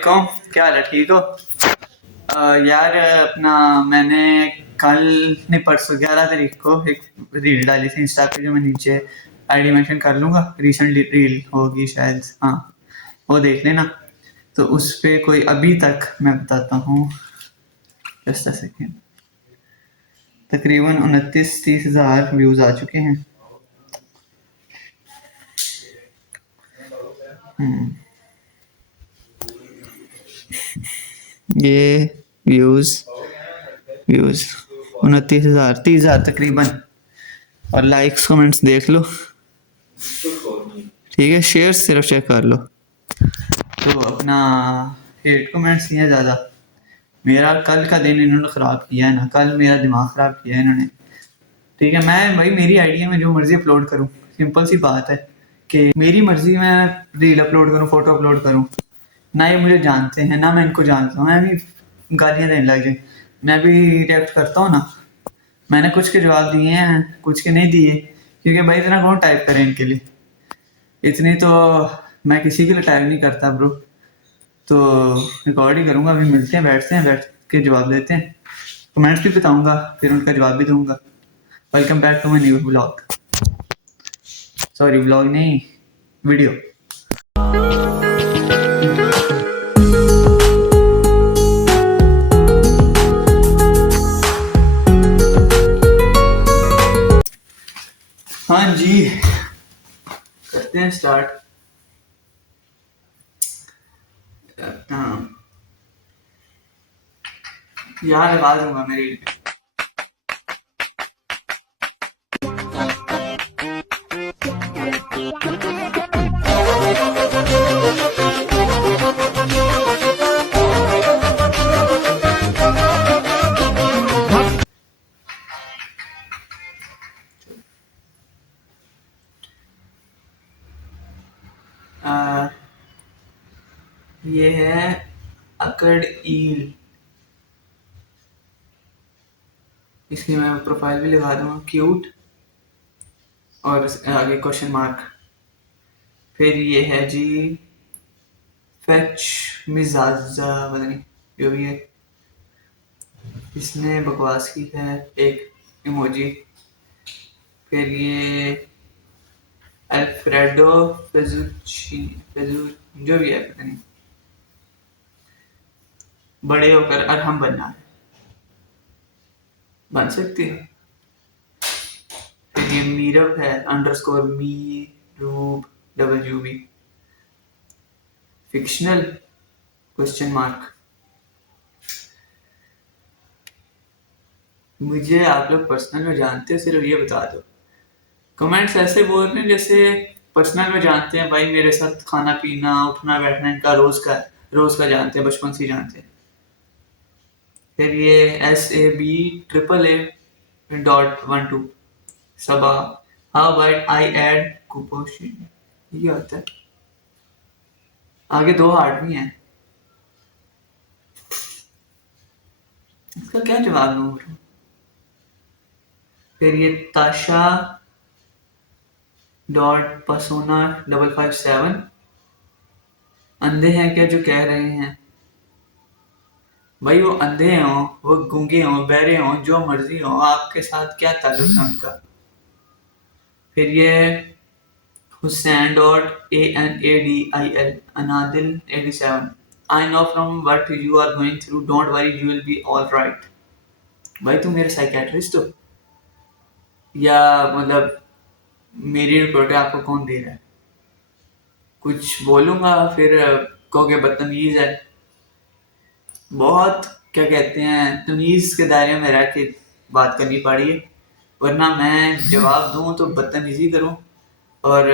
वालेकुम, क्या हाल है? ठीक हो? यार अपना मैंने कल नहीं परसों 11 तारीख को एक रील डाली थी इंस्टा पे, जो मैं नीचे आईडी मेंशन कर लूंगा। रिसेंटली रील होगी शायद, हाँ वो देख लेना। तो उस पे कोई अभी तक मैं बताता हूँ, जस्ट अ सेकेंड, तकरीबन 29-30 हज़ार व्यूज आ चुके हैं। ये व्यूज व्यूज 29,000 30,000 तकरीबन। और लाइक्स कमेंट्स देख लो, ठीक है। शेयर सिर्फ चेक कर लो। तो अपना हेट कमेंट्स नहीं है ज़्यादा। मेरा कल का दिन इन्होंने ख़राब किया है ना, कल मेरा दिमाग ख़राब किया है इन्होंने। ठीक है, मैं भाई मेरी आइडिया में जो मर्ज़ी अपलोड करूँ, सिंपल सी बात है कि मेरी मर्ज़ी में रील अपलोड करूँ, फ़ोटो अपलोड करूँ। ना ये मुझे जानते हैं ना मैं इनको जानता हूँ, मैं भी गालियाँ देने लग जाए। मैं भी रिएक्ट करता हूँ ना। मैंने कुछ के जवाब दिए हैं, कुछ के नहीं दिए, क्योंकि भाई इतना कौन टाइप करे इनके लिए। इतनी तो मैं किसी के लिए टाइप नहीं करता ब्रो। तो रिकॉर्ड ही करूँगा। अभी मिलते हैं, बैठते हैं, बैठ के जवाब देते हैं, कमेंट्स भी बताऊँगा, फिर उनका जवाब भी दूंगा। Welcome back to my new blog. Sorry, blog नहीं, वीडियो। हाँ जी, करते हैं स्टार्ट। यार लगा दूंगा मेरी। ये है अकड़ ईल। इसकी मैं प्रोफाइल भी लगा दूंगा, क्यूट, और आगे क्वेश्चन मार्क। फिर ये है जी फेच मिजाजा, पता नहीं जो भी है। इसने बकवास की है एक इमोजी। फिर ये अल्फ्रेडो फेजुची जो भी है, पता नहीं। बड़े होकर अरहम बनना है, बन सकती है। फिर ये मीरब है अंडरस्कोर मी रूब WB। Fictional question mark. मुझे आप लोग पर्सनल में जानते हो, सिर्फ ये बता दो। कमेंट्स ऐसे बोल रहे हैं जैसे पर्सनल में जानते हैं। भाई मेरे साथ खाना पीना उठना बैठना इनका रोज का जानते हैं, बचपन से ही जानते हैं। फिर ये SAB_AA.12 सबा, हाउ अबाउट आई ऐड कुपोषण, ये होता है। आगे दो हार्ट भी हैं, इसका क्या जवाब दूं? फिर ये ताशा .persona557, अंधे हैं क्या जो कह रहे हैं? भाई वो अंधे हो, वो गूंगे हो, बहरे हो, जो मर्जी हो, आपके साथ क्या ताल्लुक है उनका। फिर ये Hussain.ANADIL Anadil 87, I know from what you are going through, don't worry you will be all right. भाई तुम मेरे साइकेट्रिस्ट हो या मतलब मेरी रिपोर्ट आपको कौन दे रहा है? कुछ बोलूंगा फिर कहोगे बदतमीज है। बहुत क्या कहते हैं, तमीज के दायरे में रह के बात करनी पड़ी है, वरना मैं जवाब दूं तो बदतमीजी करूं। और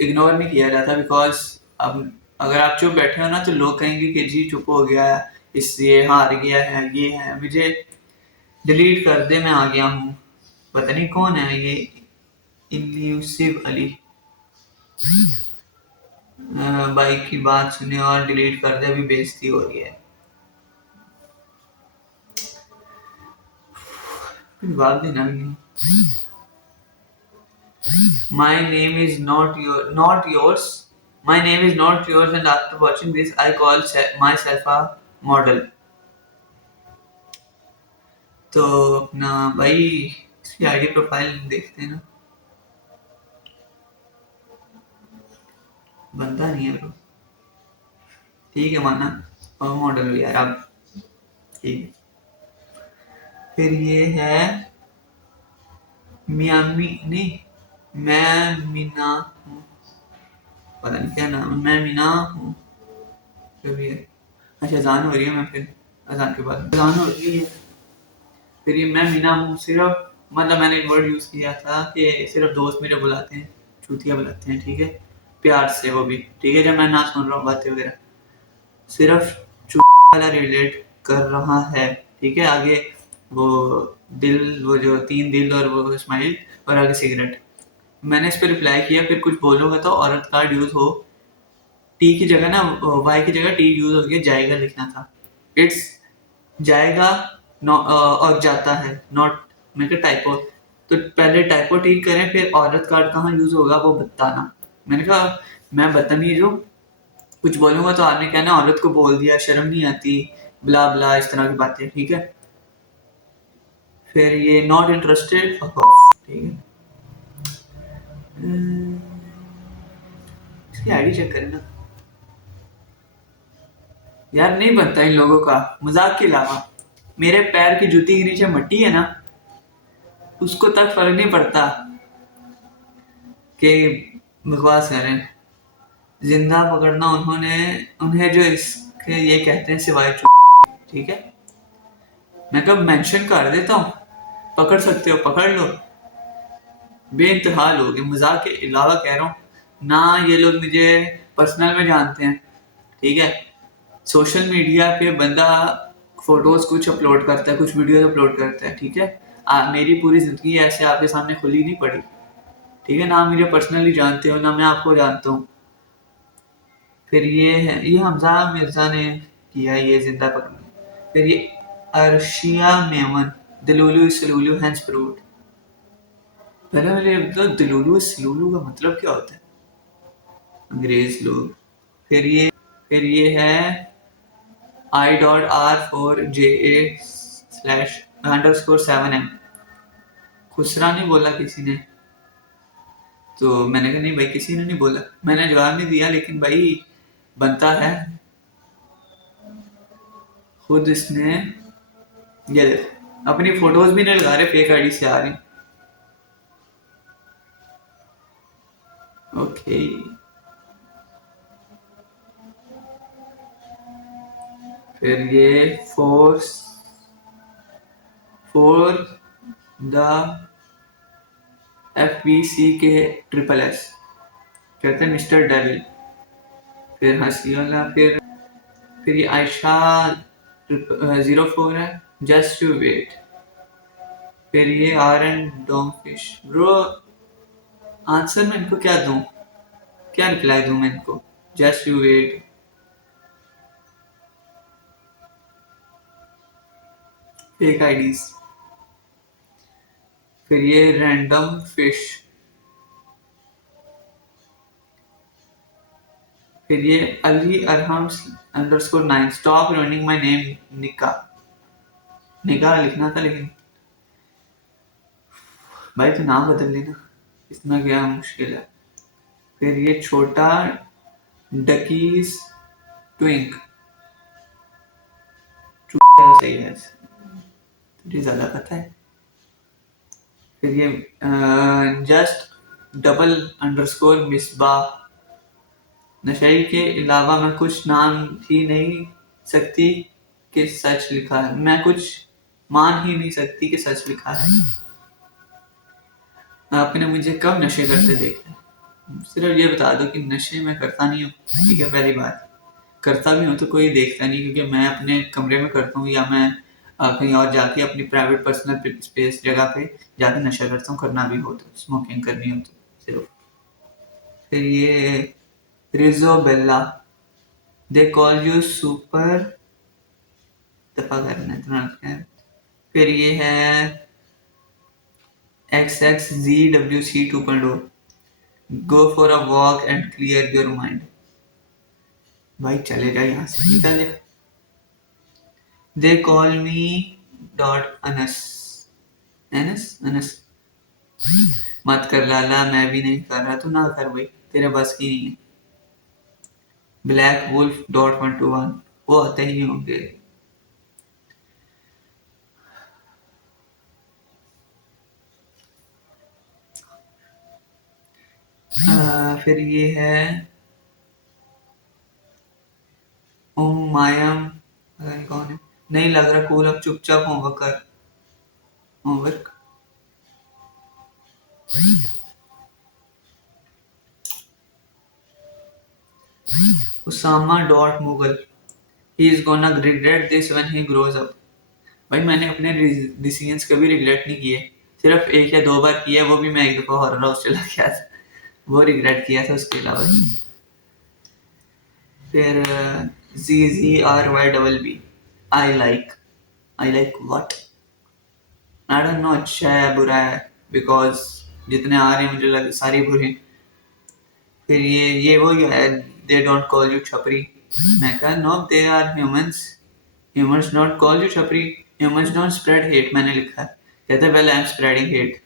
इग्नोर नहीं किया जाता, बिकॉज अब अगर आप चुप बैठे हो ना तो लोग कहेंगे कि जी चुप हो गया है, इसलिए हार गया है, ये है, मुझे डिलीट कर दे, मैं आ गया हूँ। पता नहीं कौन है ये इल्यूसिव अली। बाइक की बात सुने और डिलीट कर दे, अभी बेइज्जती हो रही है। जवाब देना भी नहीं। My name is not yours, My name is not yours and after watching this I call myself a model. तो अपना भाई इसकी आईडी प्रोफाइल देखते हैं ना, बनता नहीं है ब्रो। ठीक है माना, और मॉडल हो यार अब। ठीक है, फिर ये है मियामी नहीं, मैं मीना हूँ, पता नहीं क्या नाम है, मैं मीना हूँ, जो भी है। अच्छा अजान हो रही है, मैं फिर अजान के बाद अजान हो रही है। फिर ये मैं मीना हूँ, सिर्फ मतलब मैंने एक वर्ड यूज़ किया था कि सिर्फ दोस्त मेरे बुलाते हैं, चूतिया बुलाते हैं, ठीक है, प्यार से, वो भी ठीक है, जब मैं ना सुन रहा हूँ बातें वगैरह, सिर्फ वाला रिलेट कर रहा है, ठीक है। आगे वो दिल, वो जो 3 दिल और वो स्माइल, और आगे सिगरेट। मैंने इस पर रिप्लाई किया, फिर कुछ बोलोगे तो औरत कार्ड यूज हो, टी की जगह ना वाई की जगह टी यूज हो गया, जाएगा लिखना था। इट्स जाएगा और जाता है, नॉट, मैंने कहा टाइपो। तो पहले टाइपो ठीक करें, फिर औरत कार्ड कहाँ यूज होगा वो बताना। मैंने कहा मैं बदतमीज हूँ, कुछ बोलूंगा तो आपने कहना औरत को बोल दिया, शर्म नहीं आती, ब्ला ब्ला, इस तरह की बातें, ठीक है। फिर ये नॉट इंटरेस्टेड, ठीक है। इसकी आईडी चेक करें ना यार, नहीं बनता इन लोगों का। मजाक के अलावा मेरे पैर की जूती के नीचे मट्टी है ना, उसको तक फर्क नहीं पड़ता कि बकवास करें। जिंदा पकड़ना उन्होंने, उन्हें जो इसके ये कहते हैं सिवाय ठीक है। मैं कब मेंशन कर देता हूँ, पकड़ सकते हो पकड़ लो, बेइंतहा लोग हैं, मजाक के अलावा कह रहा हूँ ना। ये लोग मुझे पर्सनल में जानते हैं, ठीक है। सोशल मीडिया पे बंदा फोटोज कुछ अपलोड करता है, कुछ वीडियोस अपलोड करता है, ठीक है। मेरी पूरी जिंदगी ऐसे आपके सामने खुली नहीं पड़ी, ठीक है ना। मुझे पर्सनली जानते हो ना मैं आपको जानता हूँ। फिर ये है, ये हमजा मिर्जा ने किया ये जिंदा पकड़ना। फिर ये अर्शिया मेमन, दिलुलु सलुलु हैंस प्रूव्ड। पहले मुझे मतलब दिलुलु सलुलु का मतलब क्या होता है, अंग्रेज लोग। फिर ये है I.R4JA/_7M। खुसरा नहीं बोला किसी ने, तो मैंने कहा नहीं भाई किसी ने नहीं बोला, मैंने जवाब नहीं दिया, लेकिन भाई बनता है खुद इसने। ये देखो अपनी फोटोज भी नहीं लगा रहे, फेक आईडी से आ रही। ओके, फिर ये फोर द FBC के SSS कहते हैं मिस्टर डेविल। फिर हंसी वाला, फिर ये आयशा 04 है, जस्ट यू वेट। फिर ये RN डोमफिश। ब्रो आंसर मैं इनको क्या दूं, क्या रिप्लाई दूं मैं इनको, just you wait. Fake IDs. फिर ये रैंडम फिश। फिर ये Ali Arham _9, stop running my name Nika. Nika लिखना था लेकिन भाई तो नाम बदल लेना, इतना क्या मुश्किल है। फिर ये छोटा डकीज ट्विंक, सही है, तुझे ज्यादा पता है। फिर ये जस्ट __ नशई के अलावा मैं कुछ नाम ही नहीं सकती कि सच लिखा है, मैं कुछ मान ही नहीं सकती कि सच लिखा है। आपने मुझे कब नशे करते देखा, सिर्फ ये बता दो कि नशे में करता नहीं हूँ, ठीक है। पहली बात, करता भी हूँ तो कोई देखता नहीं, क्योंकि मैं अपने कमरे में करता हूँ, या मैं कहीं और जाके अपनी प्राइवेट पर्सनल स्पेस जगह पे जाके नशा करता हूँ, करना भी हो तो, स्मोकिंग करनी हो तो सिर्फ। फिर ये रिजोबेला, दे कॉल यू सुपर, दफा करना इतना है। फिर ये है XXZWC 2.0, go for a walk and clear your mind. भाई चले जा यहाँ से, निकल जा। They call me dot Anas, Anas Anas. मत कर लाला, मैं भी नहीं कर रहा, तू ना कर भाई, तेरे बस की नहीं है। ब्लैक वुल्फ डॉट 121, वो आते ही होंगे। फिर ये है मायम, पता नहीं कौन है। नहीं लग रहा कूल, अब चुपचाप होमवर्क कर, homework. Usama dot Mughal, he is gonna regret this when he grows up. भाई मैंने अपने डिसीजंस कभी रिग्रेट नहीं किए, सिर्फ एक या दो बार किए, वो भी मैं एक दफा हॉरर हाउस चला गया था, वो रिग्रेट किया था, उसके अलावा नहीं। फिर ZZRYBB, I like what, I don't know, अच्छा है बुरा है, बिकॉज जितने आ रहे हैं मुझे लग सारे बुरे हैं। फिर ये वो है, दे डोंट कॉल यू छपरी। मैं कहा no, they are humans, humans don't call you छपरी, ह्यूमंस डोंट स्प्रेड हेट, मैंने लिखा है। कहते well I am spreading hate,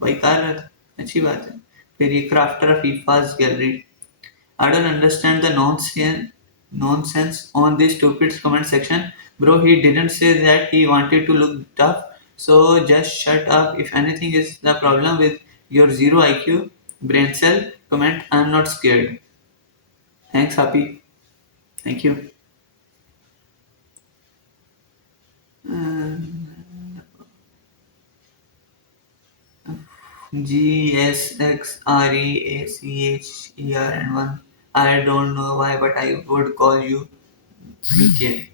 भाई कर रहा था, अच्छी बात है। फिर ये क्राफ्टर अफीफाज gallery, I don't understand the nonsense on this stupid comment section. Bro, he didn't say that he wanted to look tough. So just shut up. If anything is the problem with your zero IQ, brain cell, comment, I'm not scared. Thanks, Happy. Thank you. GSXREACHER1. I don't know why, but I would call you BK.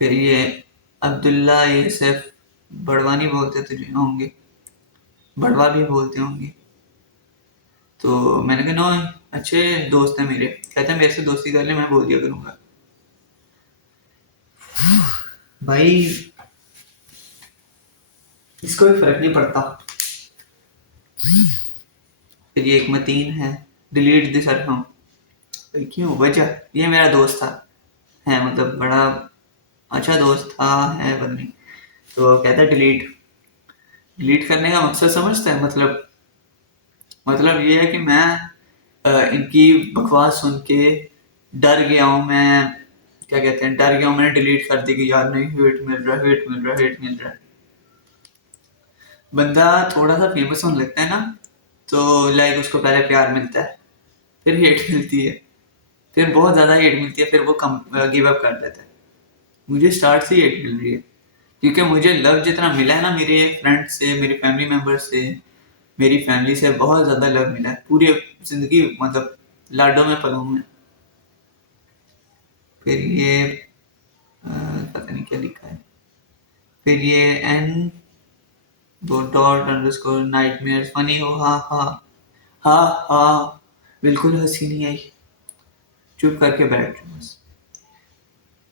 फिर ये अब्दुल्ला यूसुफ, बड़वा नहीं बोलते तुझे होंगे, बड़वा भी बोलते होंगे। तो मैंने कहा नो, अच्छे दोस्त हैं मेरे, कहते हैं मेरे से दोस्ती कर ले, मैं बोल दिया करूंगा। भाई इसको भी फर्क नहीं पड़ता। फिर ये एक मतीन है, डिलीट दिस अकाउंट। क्यों, वजह ये मेरा दोस्त था, है मतलब बड़ा अच्छा दोस्त था, है पता नहीं। तो कहता है डिलीट, डिलीट करने का मकसद समझता है, मतलब ये है कि मैं इनकी बकवास सुन के डर गया हूँ मैं, क्या कहते हैं, डर गया हूँ, मैंने डिलीट कर दी कि यार नहीं, हेट मिल रहा है, हेट मिल रहा है, हेट मिल रहा है। बंदा थोड़ा सा फेमस होने लगता है ना, तो लाइक उसको पहले प्यार मिलता है, फिर हेट मिलती है, फिर बहुत ज़्यादा हेट मिलती है, फिर वो कम गिव अप कर देता है। मुझे स्टार्ट से हेट मिल रही है, क्योंकि मुझे लव जितना मिला है ना मेरे फ्रेंड से, मेरे फैमिली मेम्बर से, मेरी फैमिली से बहुत ज़्यादा लव मिला है, पूरी जिंदगी मतलब लाडो में पला हूँ मैं। फिर ये पता नहीं क्या लिखा है। फिर ये n dot underscore nightmare funny हो, हा हा हा हा, बिल्कुल हंसी नहीं आई, चुप करके बैठ जाओ बस।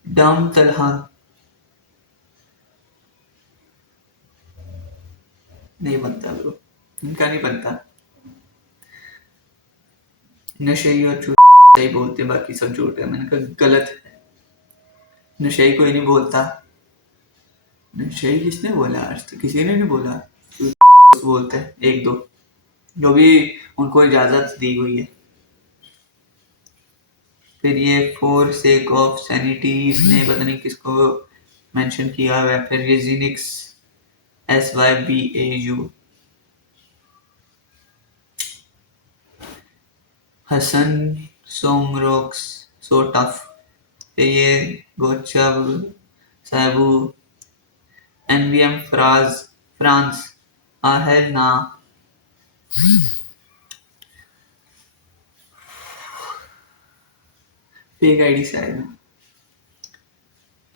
डम तलहा, नहीं बनता ब्रो, इनका नहीं बनता। नशेई और चूत सही बोलते हैं, बाकी सब झूठ है, मैंने कहा गलत है, नशेई कोई नहीं बोलता। नशेई किसने बोला, आज तक किसी ने नहीं बोला। चूत बोलते हैं एक दो, जो भी उनको इजाजत दी हुई है। फिर ये फॉर सेक ऑफ सैनिटी, इसने पता नहीं किसको मेंशन किया हुआ है। फिर ये जिनिक्स SYBAU, हसन सोमरोक्स, सो टफ। फिर ये गोचब साबू, NVM फ्रांस आहल ना। फेक आईडी से आएगा।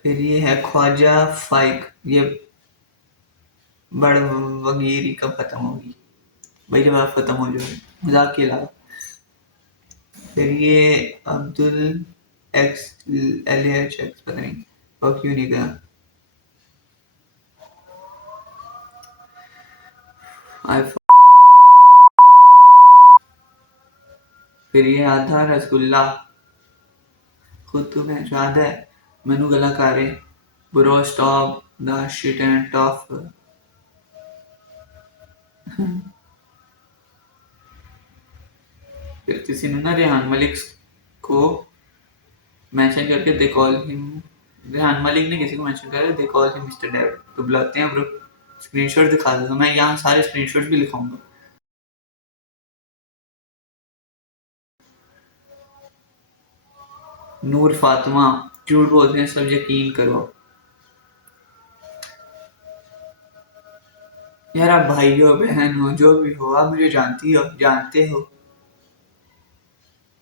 फिर ये है ख्वाजा फाइक, ये बड़ वगीरी कब खत्म होगी, भाई जब आप खत्म हो जाओगे, मजाक के अलावा। फिर ये अब्दुल XLHX, पता नहीं वो क्यों नहीं गया। आई फिर ये आधा रसगुल्ला, खुद तो मैं याद है, मैनू गला करे, bro stop the shit and टॉफ। फिर किसी ने ना रेहान मलिक को मेंशन करके they call him, Rehan Malik ने किसी को मेंशन करा, they call him mister David, तो बुलाते हैं ब्रो। स्क्रीनशॉट दिखा दो, मैं यहाँ सारे स्क्रीनशॉट भी लिखाऊंगा। नूर फातिमा, झूठ बोलते हैं सब, यकीन करो। यार आप भाई हो बहन हो जो भी हो, आप मुझे जानती हो, जानते हो।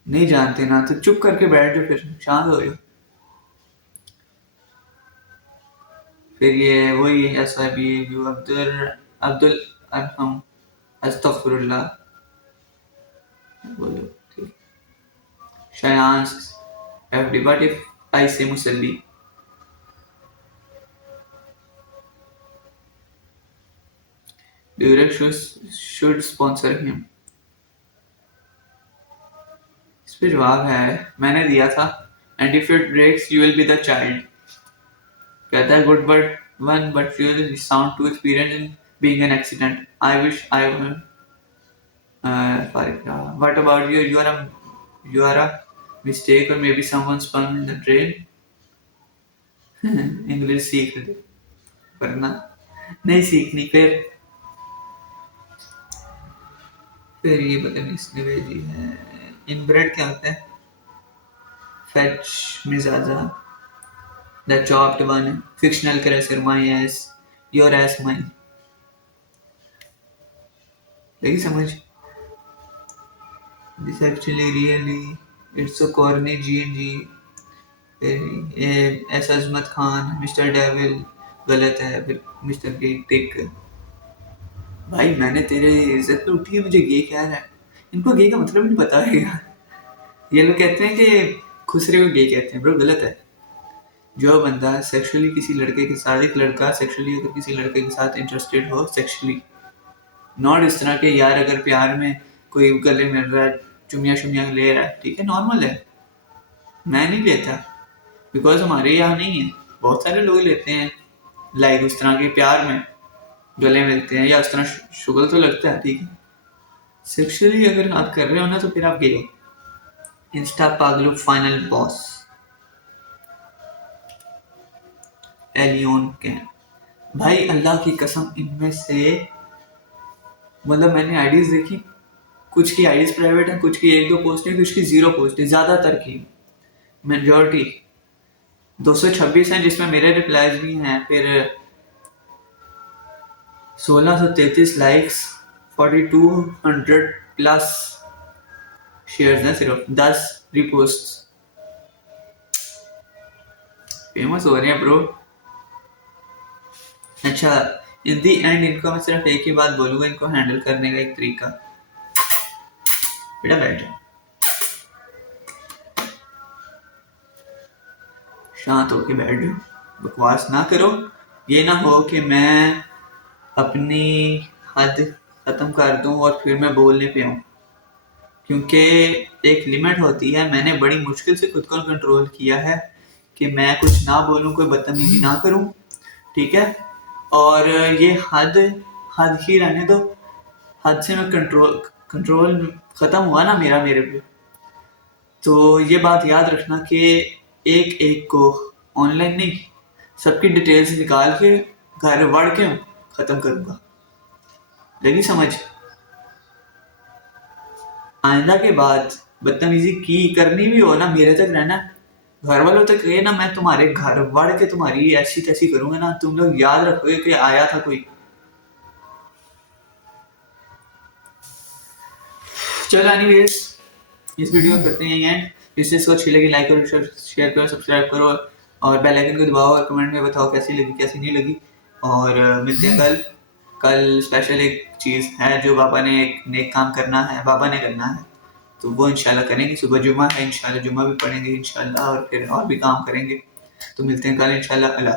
नहीं जानते ना तो चुप करके बैठ जाओ, फिर शांत हो जाओ। फिर ये वही ऐसा भी जो अब्दुल अब्दुल अरहम, अस्तगफिरुल्लाह बोलो, ठीक। शयांस every, but if I say मुसल्ली, ड्यूरेक्ट शुड स्पॉन्सर हिम। इस पे जवाब है, मैंने दिया था, and if it breaks you will be the child. कहता है good but one but you sound too experience in being an accident, I wish I what about you? You are a mistake, or maybe someone spun in the drain. English सीख ले, वरना नहीं सीखनी। फिर ये पता नहीं इसने भेजी है, इनब्रेड क्या होता है? फेच मिजाजा, the chopped one, fictional character, my ass, your ass my. लगी समझ? This actually really it's so corny, G N G. एस अजमत खान, मिस्टर डेविल गलत है। फिर मिस्टर टिक, भाई मैंने तेरे इज्जत पे उठी है, मुझे गे कह रहा है। इनको गे का मतलब नहीं पता है यार। ये लोग कहते हैं कि खुसरे को गे कहते हैं, ब्रो गलत है। जो बंदा सेक्सुअली किसी लड़के के साथ, एक लड़का सेक्सुअली अगर किसी लड़के के साथ इंटरेस्टेड हो सेक्सुअली, नॉट इस तरह के यार अगर प्यार में कोई गले मिल रहा है, चुमिया शुमिया ले रहा है, ठीक है, नॉर्मल है। मैं नहीं लेता, बिकॉज हमारे यहाँ नहीं है, बहुत सारे लोग लेते हैं लाइक उस तरह के प्यार में गले मिलते हैं, या उस तरह शुगल तो लगता है, ठीक है। सेक्सुअली अगर आप कर रहे हो ना तो फिर आप गे हो। इंस्टा पागलू फाइनल बॉस, एलियन के भाई अल्लाह की कसम, इनमें से मतलब मैंने आईडीज देखी, कुछ की आईडीज प्राइवेट है, कुछ की 1-2 पोस्ट है, कुछ की 0 पोस्ट है, ज्यादातर की मेजॉरिटी 226 हैं जिसमें मेरे रिप्लाईज भी हैं। फिर 1633 लाइक्स, 4200 प्लस शेयर्स हैं, सिर्फ 10 रिपोस्ट। फेमस हो रहे हैं ब्रो। अच्छा, इन दी एंड इनको मैं सिर्फ एक ही बात बोलूंगा, इनको हैंडल करने का एक तरीका, बेटा बैठ जाओ, शांत होके बैठ जाओ, बकवास ना करो। ये ना हो कि मैं अपनी हद खत्म कर दूं और फिर मैं बोलने पे आऊं, क्योंकि एक लिमिट होती है। मैंने बड़ी मुश्किल से खुद को कंट्रोल किया है कि मैं कुछ ना बोलूं, कोई बदतमीजी ना करूं, ठीक है। और ये हद हद ही रहने दो। हद से मैं कंट्रोल खत्म हुआ ना मेरा मेरे पे, तो ये बात याद रखना कि एक एक को ऑनलाइन नहीं, सबकी डिटेल्स निकाल के घर वड़ के खत्म करूंगा। लगी समझ? आइंदा के बाद बदतमीजी की करनी भी हो ना, मेरे तक रहना, घर वालों तक रहे ना, मैं तुम्हारे घर वड़ के तुम्हारी ऐसी तैसी करूंगा ना, तुम लोग याद रखोगे कि आया था कोई। चलो एनीवेज, इस वीडियो को करते हैं एंड, इस चीज़ को अच्छी लगी लाइक करो, शेयर करो, सब्सक्राइब करो, और बेल आइकन को दबाओ, और कमेंट में बताओ कैसी लगी कैसी नहीं लगी। और मिलते हैं कल। कल स्पेशल एक चीज़ है जो बाबा ने एक नेक काम करना है, बाबा ने करना है, तो वो इंशाल्लाह करेंगे। सुबह जुमा है, इंशाल्लाह जुमा भी पढ़ेंगे इंशाल्लाह, और फिर और भी काम करेंगे। तो मिलते हैं कल इंशाल्लाह। अल्लाह।